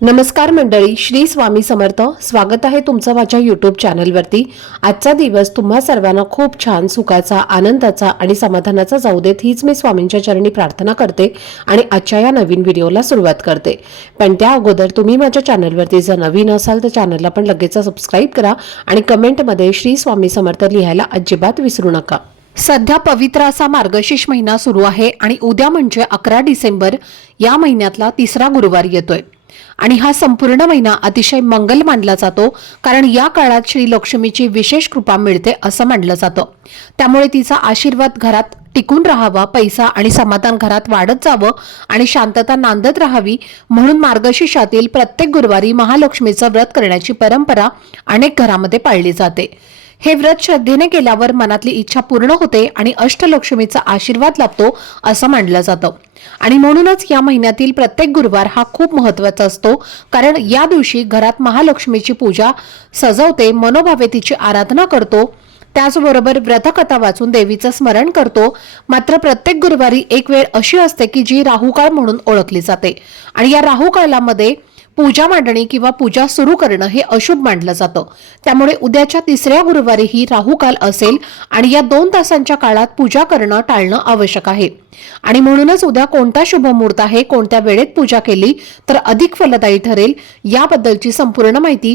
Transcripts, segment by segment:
नमस्कार मंडळी श्री स्वामी समर्थ. स्वागत आहे तुमचं माझ्या यूट्यूब चॅनलवरती आजचा दिवस तुम्हा सर्वांना खूप छान सुखाचा आनंदाचा आणि समाधानाचा जाऊ देत हीच मी स्वामींच्या चरणी प्रार्थना करते आणि आजच्या या नवीन व्हिडिओला सुरुवात करते. पण त्या अगोदर तुम्ही माझ्या चॅनलवरती जर नवीन असाल तर चॅनलला पण लगेच सबस्क्राईब करा आणि कमेंटमध्ये श्री स्वामी समर्थ लिहायला अजिबात विसरू नका. सध्या पवित्र असा मार्गशीर्ष महिना सुरू आहे आणि उद्या म्हणजे अकरा डिसेंबर या महिन्यातला तिसरा गुरुवार येतोय. आणि हा संपूर्ण महिना अतिशय मंगल मानला जातो कारण या काळात श्री लक्ष्मीची विशेष कृपा मिळते असं मानलं जातं. त्यामुळे तिचा आशीर्वाद घरात टिकून राहावा पैसा आणि समाधान घरात वाढत जावं आणि शांतता नांदत राहावी म्हणून मार्गशीर्षातील प्रत्येक गुरुवारी महालक्ष्मीचं व्रत करण्याची परंपरा अनेक घरामध्ये पाळली जाते. हे व्रत श्रद्धेने केल्यावर मनातली इच्छा पूर्ण होते आणि अष्टलक्ष्मीचा आशीर्वाद लाभतो असं मानलं जातं. आणि म्हणूनच या महिन्यातील प्रत्येक गुरुवार हा खूप महत्त्वाचा असतो. कारण या दिवशी घरात महालक्ष्मीची पूजा सजवते मनोभावे तिची आराधना करतो. त्याचबरोबर व्रतकथा वाचून देवीचं स्मरण करतो. मात्र प्रत्येक गुरुवारी एक वेळ अशी असते की जी राहुकाळ म्हणून ओळखली जाते. आणि या राहुकाळामध्ये पूजा मांडणे किंवा पूजा सुरू करणं हे अशुभ मानलं जातं. त्यामुळे उद्याच्या तिसऱ्या गुरुवारी ही राहुकाल असेल आणि या दोन तासांच्या काळात पूजा करणं टाळणं आवश्यक आहे. आणि म्हणूनच उद्या कोणता शुभ मुहूर्त आहे कोणत्या वेळेत पूजा केली तर अधिक फलदायी ठरेल याबद्दलची संपूर्ण माहिती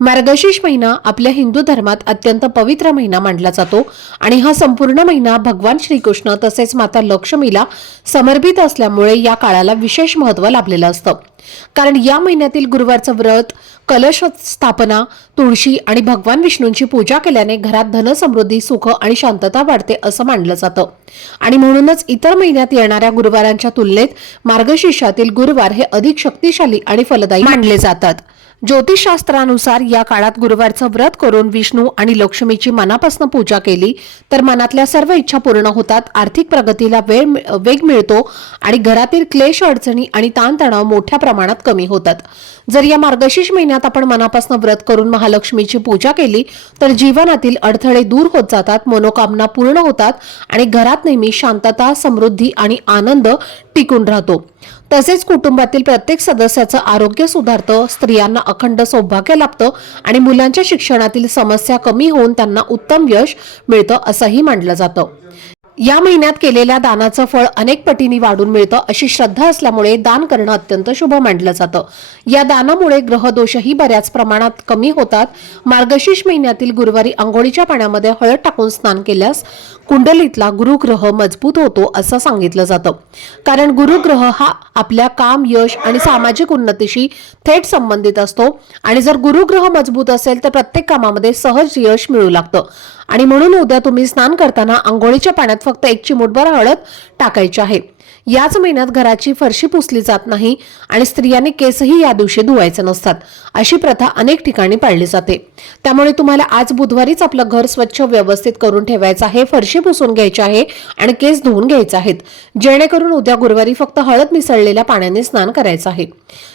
मार्गशीर्ष महिना आपल्या हिंदू धर्मात अत्यंत पवित्र महिना मानला जातो आणि हा संपूर्ण महिना भगवान श्रीकृष्ण तसेच माता लक्ष्मीला समर्पित असल्यामुळे या काळाला विशेष महत्त्व लाभलेलं असतं. कारण या महिन्यातील गुरुवारचं व्रत कलश स्थापना तुळशी आणि भगवान विष्णूंची पूजा केल्याने घरात धनसमृद्धी सुख आणि शांतता वाढते असं मानलं जातं. आणि म्हणूनच इतर महिन्यात येणाऱ्या गुरुवारांच्या तुलनेत मार्गशीर्षातील गुरुवार हे अधिक शक्तिशाली आणि फलदायी मानले जातात. ज्योतिषशास्त्रानुसार या काळात गुरुवारचं व्रत करून विष्णू आणि लक्ष्मीची मनापासून पूजा केली तर मनातल्या सर्व इच्छा पूर्ण होतात आर्थिक प्रगतीला वेळ वेग मिळतो आणि घरातील क्लेश अडचणी आणि ताणतणाव मोठ्या प्रमाणात कमी होतात. जर या मार्गशीर्ष महिन्यात आपण मनापासून व्रत करून महालक्ष्मीची पूजा केली तर जीवनातील अडथळे दूर होत जातात मनोकामना पूर्ण होतात आणि घरात नेहमी शांतता समृद्धी आणि आनंद टिकून राहतो. तसेच कुटुंबातील प्रत्येक सदस्याचं आरोग्य सुधारतं स्त्रियांना अखंड सौभाग्य लाभतं आणि मुलांच्या शिक्षणातील समस्या कमी होऊन त्यांना उत्तम यश मिळतं असंही मानलं जातं. या महिन्यात केलेल्या दानाचं फळ अनेक पटीने वाढून मिळतं अशी श्रद्धा असल्यामुळे दान करणं अत्यंत शुभ मानलं जातं. या दानामुळे ग्रहदोषही बऱ्याच प्रमाणात कमी होतात. मार्गशीर्ष महिन्यातील गुरुवारी आंघोळीच्या पाण्यामध्ये हळद टाकून स्नान केल्यास कुंडलीतला गुरुग्रह मजबूत होतो असं सांगितलं जातं. कारण गुरुग्रह हा आपल्या काम यश आणि सामाजिक उन्नतीशी थेट संबंधित असतो आणि जर गुरुग्रह मजबूत असेल तर प्रत्येक कामामध्ये सहज यश मिळू लागतं. आणि म्हणून उद्या तुम्ही स्नान करताना आंघोळीच्या पाण्यात फक्त एक चिमूटभर हळद टाकायची आहे. याच महिन्यात घराची फरशी पुसली जात नाही आणि स्त्रियांनी केसही या दिवशी धुवायचे नसतात अशी प्रथा अनेक ठिकाणी पाळली जाते. त्यामुळे तुम्हाला आज बुधवारीच आपलं घर स्वच्छ व्यवस्थित करून ठेवायचं आहे फरशी पुसून घ्यायची आहे आणि केस धुवून घ्यायचे आहेत. जेणेकरून उद्या गुरुवारी फक्त हळद मिसळलेल्या पाण्याने स्नान करायचं आहे.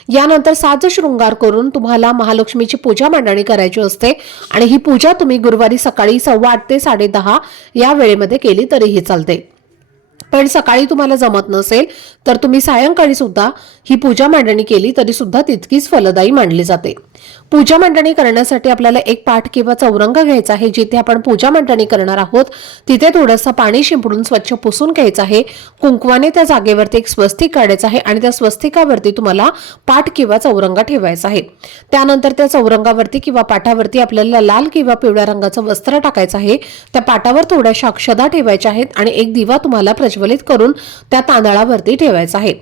यानंतर साज शृंगार करून तुम्हाला महालक्ष्मीची पूजा मांडणी करायची असते आणि ही पूजा तुम्ही गुरुवारी सकाळी सव्वा आठ ते साडेदहा या वेळेमध्ये केली तरीही चालते. पण सकाळी तुम्हाला जमत नसेल तर तुम्ही सायंकाळी सुद्धा ही पूजा मांडणी केली तरी सुद्धा तितकीच फलदायी मानली जाते. पूजा मांडणी करण्यासाठी आपल्याला एक पाठ किंवा चौरंग घ्यायचा आहे. जिथे आपण पूजा मांडणी करणार आहोत तिथे थोडंसं पाणी शिंपडून स्वच्छ पुसून घ्यायचं आहे. कुंकवाने त्या जागेवरती एक स्वस्तिक काढायचं आहे आणि त्या स्वस्तिकावरती तुम्हाला पाठ किंवा चौरंगा ठेवायचा आहे. त्यानंतर त्या चौरंगावरती किंवा पाठावरती आपल्याला लाल किंवा पिवळ्या रंगाचं वस्त्र टाकायचं आहे. त्या पाटावर थोड्याशा अक्षदा ठेवायच्या आहेत आणि एक दिवा तुम्हाला प्रज्वलित करून त्या तांदळावरती ठेवायचा आहे.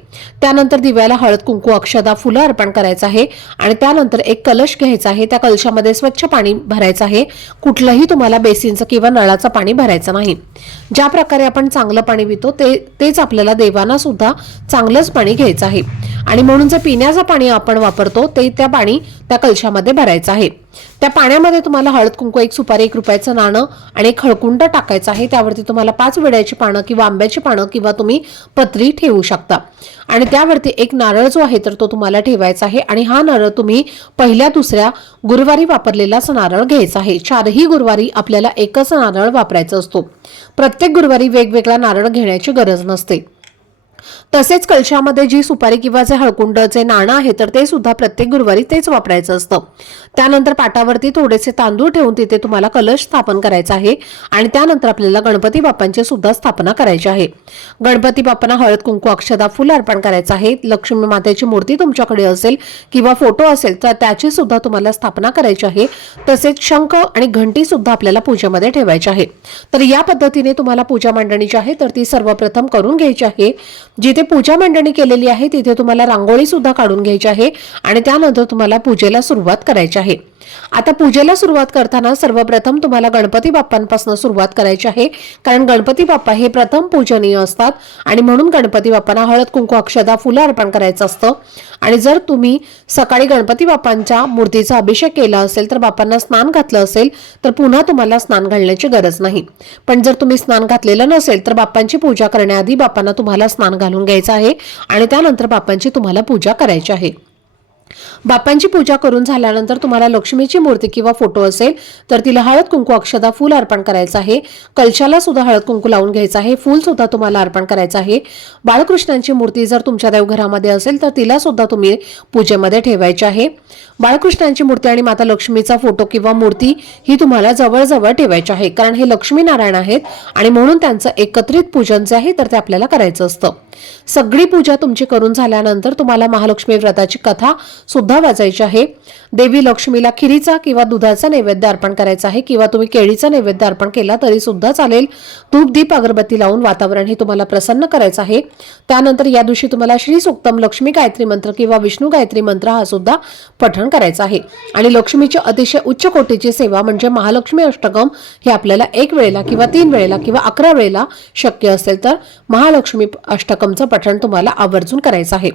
त्यानंतर दिव्याला हळद कुंकू अक्षदा फुलं अर्पण करायचं आहे आणि त्यानंतर एक कलश घ्यायचा आहे. त्या कलशामध्ये स्वच्छ पाणी भरायचं आहे. कुठलंही तुम्हाला बेसिनचं किंवा नळाचं पाणी भरायचं नाही. ज्या प्रकारे आपण चांगलं पाणी पितो ते तेच आपल्याला देवांना सुद्धा चांगलंच पाणी घ्यायचं आहे. आणि म्हणून जे पिण्याचं पाणी आपण वापरतो ते त्या पाणी त्या कलशामध्ये भरायचं आहे. त्या पाण्यामध्ये तुम्हाला हळद कुंकू एक सुपारी एक रुपयाचं नाणं आणि एक हळकुंड टाकायचं आहे. त्यावरती तुम्हाला पाच वेड्याची पानं किंवा आंब्याची पानं किंवा तुम्ही पत्री ठेवू शकता. आणि त्यावरती एक नारळ जो आहे तर तो तुम्हाला ठेवायचा आहे. आणि हा नारळ तुम्ही पहिल्या दुसऱ्या गुरुवारी वापरलेलाच नारळ घ्यायचा आहे. चारही गुरुवारी आपल्याला एकच नारळ वापरायचा असतो. प्रत्येक गुरुवारी वेगवेगळा नारळ घेण्याची गरज नसते. तसेच कलशामध्ये जी सुपारी किंवा जे हळकुंडचे नाणं आहे तर ते सुद्धा प्रत्येक गुरुवारी तेच वापरायचं असतं. त्यानंतर पाटावरती थोडेसे तांदूळ ठेवून तिथे तुम्हाला कलश स्थापन करायचा आहे आणि त्यानंतर आपल्याला गणपती बाप्पांची सुद्धा स्थापना करायची आहे. गणपती बाप्पांना हळद कुंकू अक्षदा फुल अर्पण करायचं आहे. लक्ष्मी मातेची मूर्ती तुमच्याकडे असेल किंवा फोटो असेल तर त्याची सुद्धा तुम्हाला स्थापना करायची आहे. तसेच शंख आणि घंटी सुद्धा आपल्याला पूजेमध्ये ठेवायची आहे. तर या पद्धतीने तुम्हाला पूजा मांडणीची आहे तर ती सर्वप्रथम करून घ्यायची आहे. जिथे पूजा मांडणी केलेली आहे तिथे तुम्हाला रांगोळी सुद्धा काढून घ्यायची आहे आणि त्यानंतर तुम्हाला पूजेला सुरुवात करायची आहे. आता पूजेला सुरुवात करताना सर्वप्रथम तुम्हाला गणपती बाप्पांपासून सुरुवात करायची आहे. कारण गणपती बाप्पा हे प्रथम पूजनीय असतात. आणि म्हणून गणपती बाप्पांना हळद कुंकू अक्षदा फुलं अर्पण करायचं असतं. आणि जर तुम्ही सकाळी गणपती बाप्पांच्या मूर्तीचा अभिषेक केला असेल तर बाप्पांना स्नान घातलं असेल तर पुन्हा तुम्हाला स्नान घालण्याची गरज नाही. पण जर तुम्ही स्नान घातलेलं नसेल तर बाप्पांची पूजा करण्याआधी बाप्पांना तुम्हाला स्नान घालून घ्यायचं आहे. आणि त्यानंतर बाप्पांची तुम्हाला पूजा करायची आहे. बाप्पांची पूजा करून झाल्यानंतर तुम्हाला लक्ष्मीची मूर्ती किंवा फोटो असेल तर तिला हळद कुंकू अक्षदा फूल अर्पण करायचं आहे. कलशाला सुद्धा हळद कुंकू लावून घ्यायचं आहे. फूल सुद्धा तुम्हाला अर्पण करायचं आहे. बाळकृष्णांची मूर्ती जर तुमच्या देवघरामध्ये असेल तर तिला सुद्धा तुम्ही पूजेमध्ये ठेवायची आहे. बाळकृष्णांची मूर्ती आणि माता लक्ष्मीचा फोटो किंवा मूर्ती ही तुम्हाला जवळजवळ ठेवायची आहे. कारण हे लक्ष्मीनारायण आहेत आणि म्हणून त्यांचं एकत्रित पूजन जे आहे तर ते आपल्याला करायचं असतं. सगळी पूजा तुमची करून झाल्यानंतर तुम्हाला महालक्ष्मी व्रताची कथा सुद्धा वाजायचे आहे. देवी लक्ष्मीला खिरीचा किंवा दुधाचा नैवेद्य अर्पण करायचा आहे किंवा तुम्ही केळीचा नैवेद्य अर्पण केला तरी सुद्धा चालेल. धूप दीप अगरबत्ती लावून वातावरण हे तुम्हाला प्रसन्न करायचं आहे. त्यानंतर या दिवशी तुम्हाला श्री सुक्तम लक्ष्मी गायत्री मंत्र किंवा विष्णू गायत्री मंत्र हा सुद्धा पठण करायचा आहे. आणि लक्ष्मीची अतिशय उच्च कोटीची सेवा म्हणजे महालक्ष्मी अष्टकम हे आपल्याला एक वेळेला किंवा तीन वेळेला किंवा अकरा वेळेला शक्य असेल तर महालक्ष्मी अष्टकमचं पठण तुम्हाला आवर्जून करायचं आहे.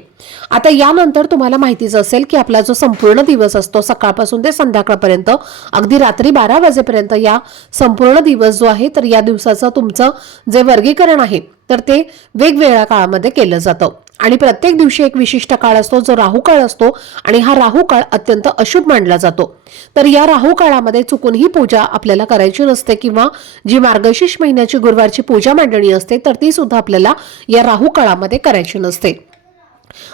आता यानंतर तुम्हाला माहितीच असेल की आपला जो संपूर्ण दिवस असतो सकाळपासून ते संध्याकाळपर्यंत अगदी रात्री बारा वाजेपर्यंत या संपूर्ण दिवस जो आहे तर या दिवसाचं तुमचं जे वर्गीकरण आहे तर ते वेगवेगळ्या काळामध्ये केलं जातं. आणि प्रत्येक दिवशी एक विशिष्ट काळ असतो जो राहू काळ असतो आणि हा राहू काळ अत्यंत अशुभ मानला जातो. तर या राहू काळामध्ये चुकून ही पूजा आपल्याला करायची नसते किंवा जी मार्गशीर्ष महिन्याची गुरुवारची पूजा मांडणी असते तर ती सुद्धा आपल्याला या राहू काळामध्ये करायची नसते.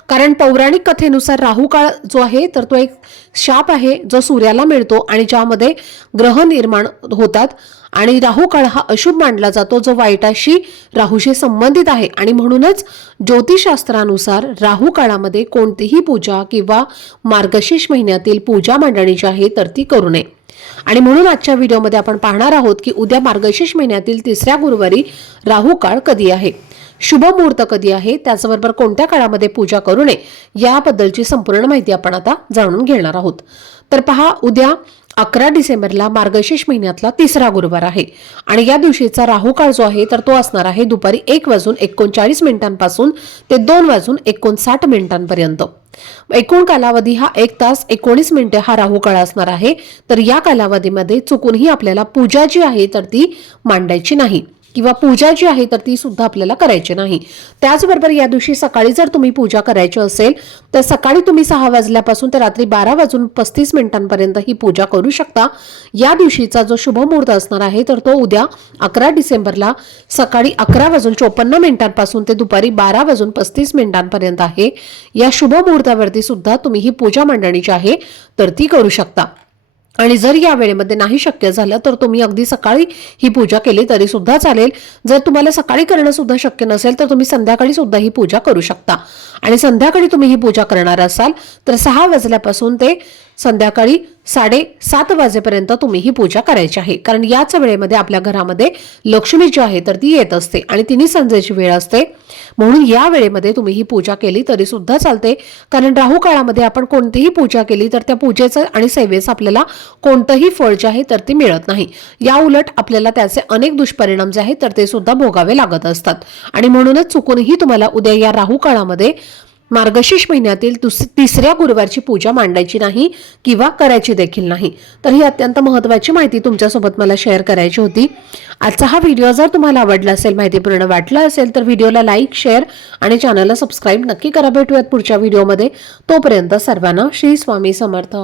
कारण पौराणिक कथेनुसार राहू काळ जो आहे तर तो एक शाप आहे जो सूर्याला मिळतो आणि ज्यामध्ये ग्रह निर्माण होतात. आणि राहू काळ हा अशुभ मानला जातो जो वाईटाशी राहूशी संबंधित आहे. आणि म्हणूनच ज्योतिषशास्त्रानुसार राहू काळामध्ये कोणतीही पूजा किंवा मार्गशीर्ष महिन्यातील पूजा मांडणी जी आहे तर ती करू नये. आणि म्हणून आजच्या व्हिडिओमध्ये आपण पाहणार आहोत की उद्या मार्गशीर्ष महिन्यातील तिसऱ्या गुरुवारी राहू काळ कधी आहे? शुभ मुहूर्त कधी आहे त्याचबरोबर कोणत्या काळामध्ये पूजा करू नये याबद्दलची संपूर्ण माहिती आपण आता जाणून घेणार आहोत. तर पहा उद्या अकरा डिसेंबरला मार्गशीर्ष महिन्यातला तिसरा गुरुवार आहे. आणि या दिवशीचा राहू काळ जो आहे तर तो असणार आहे दुपारी एक वाजून एकोणचाळीस मिनिटांपासून ते दोन वाजून एकोणसाठ मिनिटांपर्यंत. एकूण कालावधी हा एक तास एकोणीस मिनिटे हा राहू काळ असणार आहे. तर या कालावधीमध्ये चुकूनही आपल्याला पूजा जी आहे तर ती मांडायची नाही. किंवा पूजा जी आहे तर ती सुद्धा आपल्याला करायची नाही. त्याचबरोबर या दिवशी सकाळी जर तुम्ही पूजा करायची असेल तर सकाळी तुम्ही सहा वाजल्यापासून ते रात्री बारा वाजून पस्तीस मिनिटांपर्यंत ही पूजा करू शकता. या दिवशीचा जो शुभ मुहूर्त असणार आहे तर तो उद्या अकरा डिसेंबरला सकाळी अकरा वाजून चोपन्न मिनिटांपासून ते दुपारी बारा वाजून पस्तीस मिनिटांपर्यंत आहे. या शुभ मुहूर्तावरती सुद्धा तुम्ही ही पूजा मांडणीची आहे तर ती करू शकता. आणि जर या वेळेमध्ये नाही शक्य झालं तर तुम्ही अगदी सकाळी ही पूजा केली तरी सुद्धा चालेल. जर तुम्हाला सकाळी करणं सुद्धा शक्य नसेल तर तुम्ही संध्याकाळी सुद्धा ही पूजा करू शकता. आणि संध्याकाळी तुम्ही ही पूजा करणार असाल तर सहा वाजल्यापासून ते संध्याकाळी साडे सात वाजेपर्यंत तुम्ही ही पूजा करायची आहे. कारण याच वेळेमध्ये आपल्या घरामध्ये लक्ष्मी जी आहे तर ती येत असते आणि तिन्ही संजेची वेळ असते. म्हणून या वेळेमध्ये तुम्ही ही पूजा केली तरी सुद्धा चालते. कारण राहू काळामध्ये आपण कोणतीही पूजा केली तर त्या पूजेचं आणि सेवेचं आपल्याला कोणतंही फळ जे आहे तर ते मिळत नाही. या उलट आपल्याला त्याचे अनेक दुष्परिणाम जे आहेत तर ते सुद्धा भोगावे लागत असतात. आणि म्हणूनच चुकूनही तुम्हाला उद्या या राहू काळामध्ये मार्गशीर्ष महिन्यातील तिसऱ्या गुरुवारची पूजा मांडायची नाही किंवा करायची देखील नाही. तर ही अत्यंत महत्त्वाची माहिती तुमच्यासोबत मला शेअर करायची होती. आजचा हा व्हिडिओ जर तुम्हाला आवडला असेल माहितीपूर्ण वाटला असेल तर व्हिडिओला लाईक शेअर आणि चॅनलला सबस्क्राईब नक्की करा. भेटूयात पुढच्या व्हिडिओमध्ये. तोपर्यंत सर्वांना श्री स्वामी समर्थ.